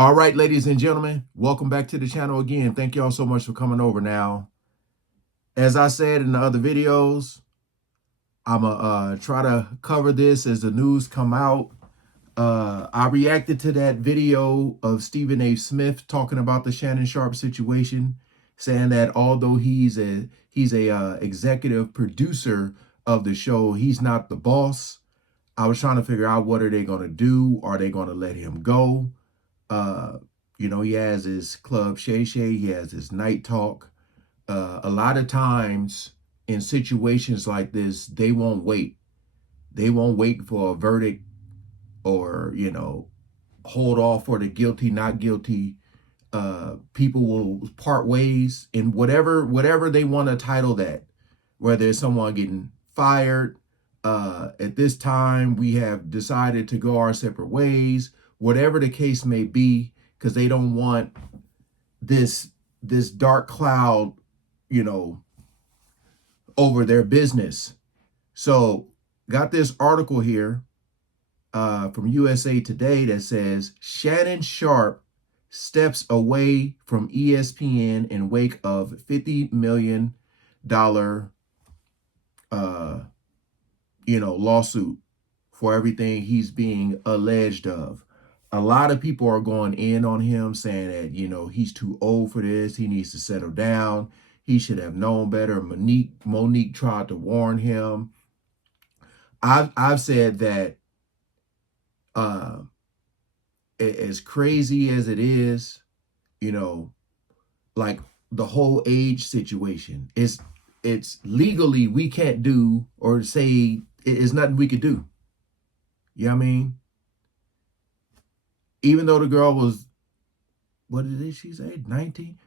All right, ladies and gentlemen, welcome back to the channel again. Thank you all so much for coming over. Now, as I said in the other videos, I'm going to try to cover this as the news come out. I reacted to that video of Stephen A. Smith talking about the Shannon Sharpe situation, saying that although he's a executive producer of the show, he's not the boss. I was trying to figure out what are they going to do? Are they going to let him go? Uh, he has his Club Shay Shay. He has his Night Talk. A lot of times in situations like this, they won't wait. They won't wait for a verdict or, hold off for the guilty, not guilty. People will part ways in whatever they want to title that, whether it's someone getting fired. At this time, we have decided to go our separate ways, whatever the case may be, because they don't want this dark cloud, over their business. So got this article here from USA Today that says Shannon Sharpe steps away from ESPN in wake of $50 million lawsuit for everything he's being alleged of. A lot of people are going in on him saying that, he's too old for this. He needs to settle down. He should have known better. Monique tried to warn him. I've said that as crazy as it is, like the whole age situation, it's legally we can't do or say it's nothing we could do. You know what I mean? Even though the girl was, what did she say, 19?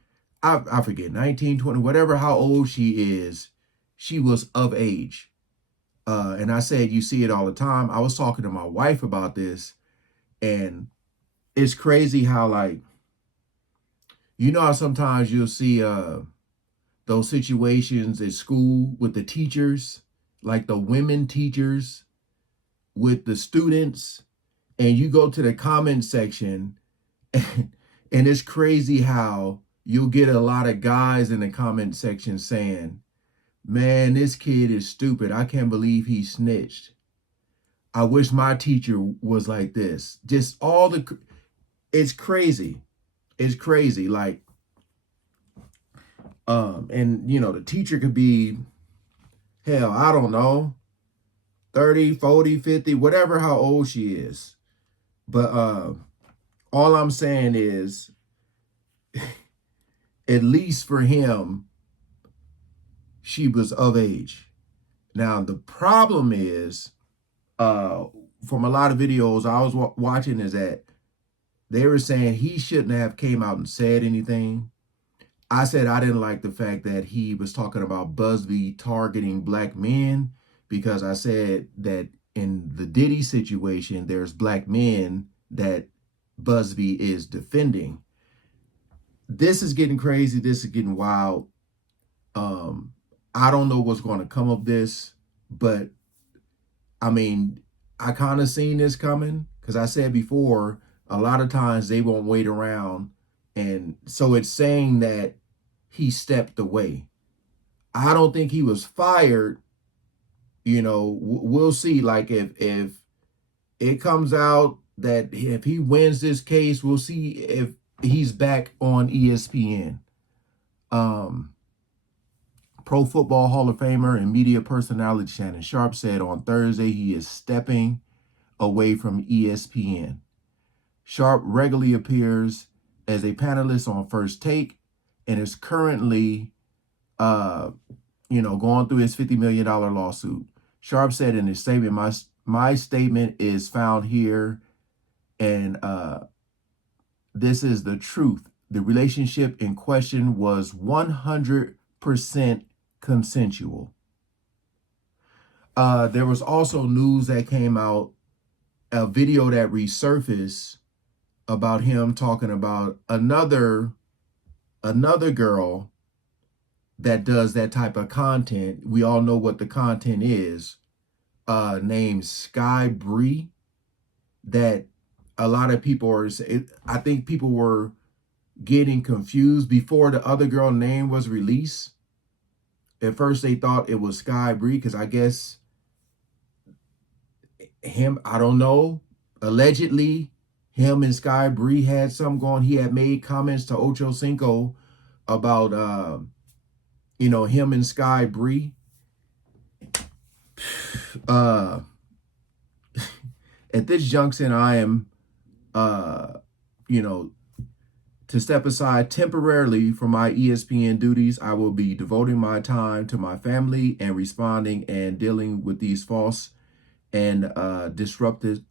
I forget, 19, 20, whatever, how old she is, she was of age. And I said, you see it all the time. I was talking to my wife about this, and it's crazy how, like, how sometimes you'll see those situations at school with the teachers, like the women teachers with the students, and you go to the comment section and it's crazy how you'll get a lot of guys in the comment section saying, man, this kid is stupid. I can't believe he snitched. I wish my teacher was like this. Just it's crazy. It's crazy. Like, and the teacher could be, hell, I don't know, 30, 40, 50, whatever, how old she is. But all I'm saying is, at least for him, she was of age. Now, the problem is, from a lot of videos I was watching, is that they were saying he shouldn't have came out and said anything. I said I didn't like the fact that he was talking about Busby targeting black men, because I said that in the Diddy situation, there's black men that Busby is defending. This is getting crazy. This is getting wild. I don't know what's going to come of this, but I mean, I kind of seen this coming, because I said before, a lot of times they won't wait around. And so it's saying that he stepped away. I don't think he was fired. We'll see. Like, if it comes out that if he wins this case, we'll see if he's back on ESPN. Pro Football Hall of Famer and media personality Shannon Sharpe said on Thursday he is stepping away from ESPN. Sharpe regularly appears as a panelist on First Take and is currently, going through his $50 million lawsuit. Sharpe said in his statement, my statement is found here, and this is the truth. The relationship in question was 100% consensual. There was also news that came out, a video that resurfaced about him talking about another girl that does that type of content. We all know what the content is, named Sky Bree, that a lot of people are, I think people were getting confused before the other girl name was released. At first they thought it was Sky Bree, because I guess him, I don't know, allegedly him and Sky Bree had something going. He had made comments to Ocho Cinco about him and Sky Bree. Uh at this junction, I am you know to step aside temporarily from my ESPN duties. I will be devoting my time to my family and responding and dealing with these false and disruptive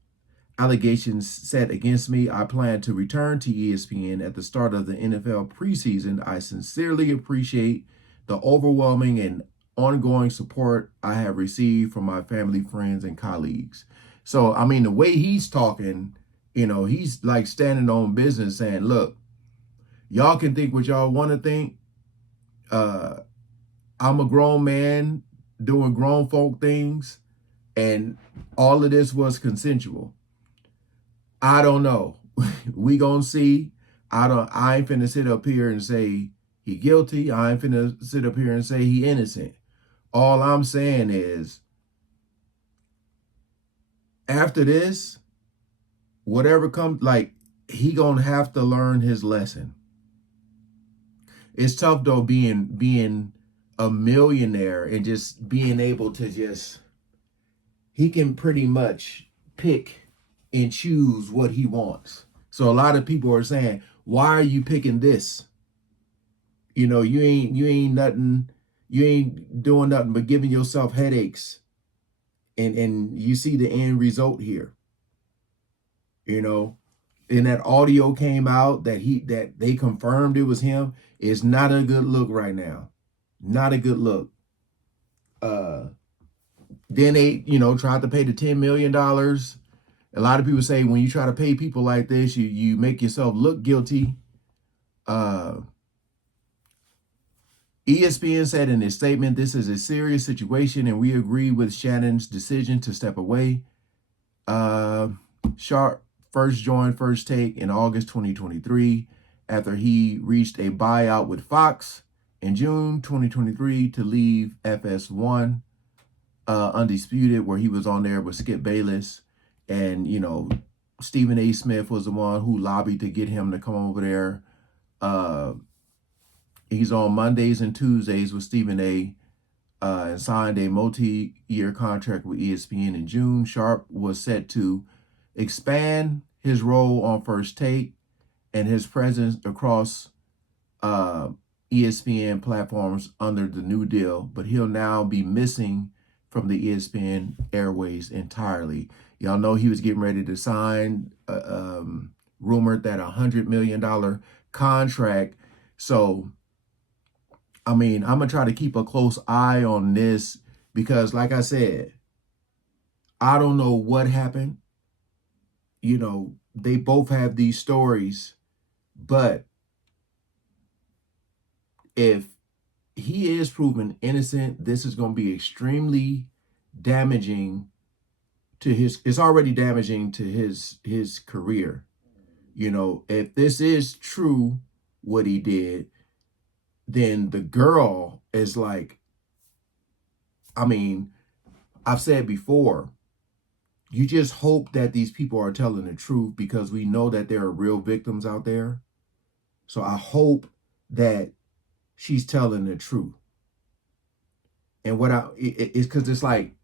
allegations set against me. I plan to return to ESPN at the start of the NFL preseason. I sincerely appreciate the overwhelming and ongoing support I have received from my family, friends, and colleagues. So, I mean, the way he's talking, he's like standing on business saying, look, y'all can think what y'all want to think. I'm a grown man doing grown folk things, and all of this was consensual. I don't know. We gonna see. I ain't finna sit up here and say he guilty. I ain't finna sit up here and say he innocent. All I'm saying is, after this, whatever comes, like, he gonna have to learn his lesson. It's tough though, being a millionaire and just being able to he can pretty much pick and choose what he wants. So a lot of people are saying, why are you picking this? You ain't nothing, you ain't doing nothing but giving yourself headaches. And you see the end result here. And that audio came out that they confirmed it was him. It's not a good look right now. Not a good look. Then they, tried to pay the $10 million. A lot of people say when you try to pay people like this, you make yourself look guilty. ESPN said in its statement, this is a serious situation and we agree with Shannon's decision to step away. Sharpe first joined First Take in August 2023 after he reached a buyout with Fox in June 2023 to leave FS1 Undisputed, where he was on there with Skip Bayless. And, Stephen A. Smith was the one who lobbied to get him to come over there. He's on Mondays and Tuesdays with Stephen A. And signed a multi-year contract with ESPN in June. Sharpe was set to expand his role on First Take and his presence across ESPN platforms under the new deal, but he'll now be missing from the ESPN airways entirely. Y'all know he was getting ready to sign, rumored that $100 million contract. So, I mean, I'm going to try to keep a close eye on this because, like I said, I don't know what happened. They both have these stories, but if he is proven innocent, this is going to be extremely damaging to it's already damaging to his career. If this is true, what he did, then the girl is like, I mean, I've said before, you just hope that these people are telling the truth because we know that there are real victims out there. So I hope that she's telling the truth. And it's because it's like,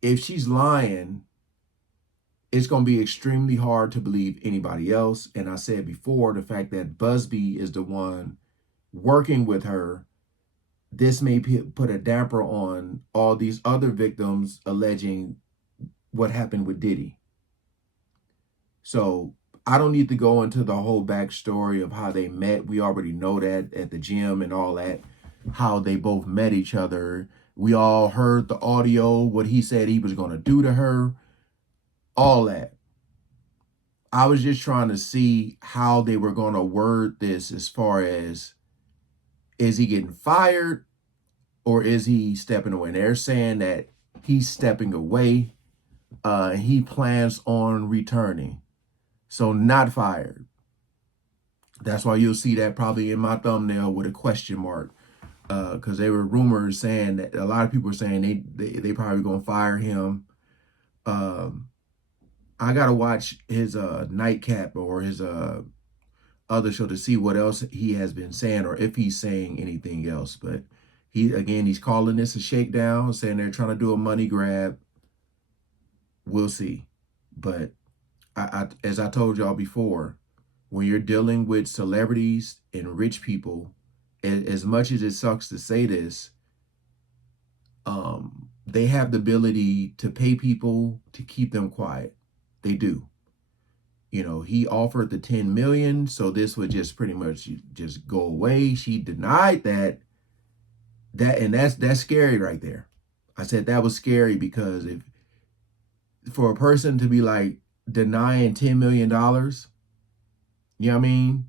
if she's lying, it's going to be extremely hard to believe anybody else. And I said before, the fact that Busby is the one working with her, this may put a damper on all these other victims alleging what happened with Diddy. So I don't need to go into the whole backstory of how they met. We already know that at the gym and all that, how they both met each other. We all heard the audio, what he said he was going to do to her, all that. I was just trying to see how they were going to word this as far as, is he getting fired or is he stepping away? And they're saying that he's stepping away. He plans on returning. So not fired. That's why you'll see that probably in my thumbnail with a question mark. Because there were rumors saying that a lot of people were saying they probably gonna fire him. I gotta watch his nightcap or his other show to see what else he has been saying or if he's saying anything else. But he's calling this a shakedown, saying they're trying to do a money grab. We'll see. But as I told y'all before, when you're dealing with celebrities and rich people, as much as it sucks to say this, they have the ability to pay people to keep them quiet. They do. You know, he offered the 10 million, so this would just pretty much just go away. She denied that. And that's scary right there. I said that was scary because if for a person to be like denying $10 million, you know what I mean?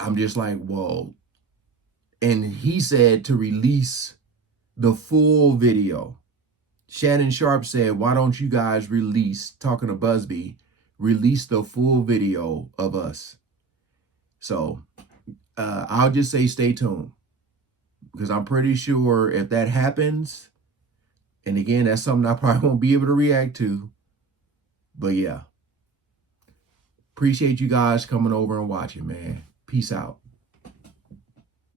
I'm just like, whoa. And he said to release the full video. Shannon Sharpe said, why don't you guys release, talking to Busby, release the full video of us. So I'll just say stay tuned. Because I'm pretty sure if that happens, and again, that's something I probably won't be able to react to. But yeah. Appreciate you guys coming over and watching, man. Peace out.